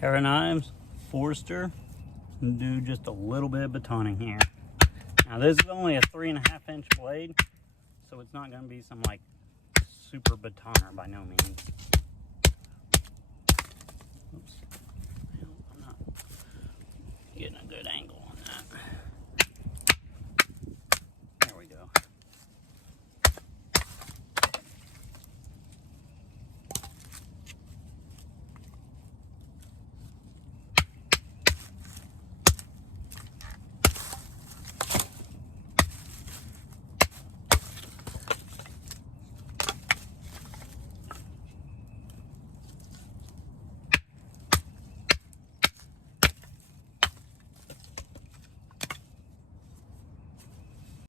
Terra knives, Forster, and do just a little bit of batoning here. Now this is only a 3.5 inch blade, so it's not going to be some like super batoner by no means.